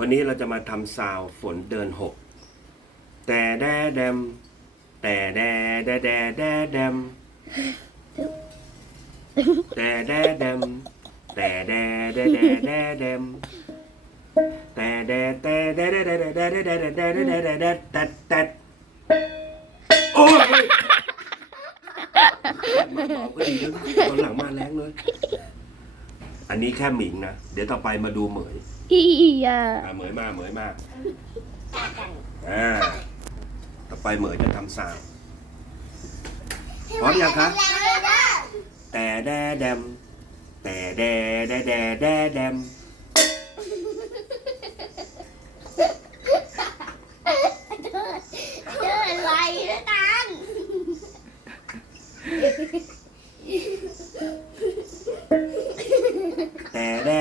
วันนี้เราจะมาทำซาวฝนเดินหกแต่แดแดม แต่แดแดแดแดแดม แต่แดแดม แต่แดแดแดแดแดม แต่แดแต่แดแดแดแดแดแดแดแดแดแดแดแดแดแดแดโอ้ยมาบอกก็ดีแล้วนะตอนหลังมาแรงเลย อันนี้แค่หมิงนะ เดี๋ยวต่อไปมาดูเหมยอีอะอ่าเหมยมาเหมยมาอ่าต่อไปเหมยจะทำซาวด์พร้อมยังคะแต่แดแดม แต่แดแดแดแดแดมเดินเดินไรด้วยกันแต่แด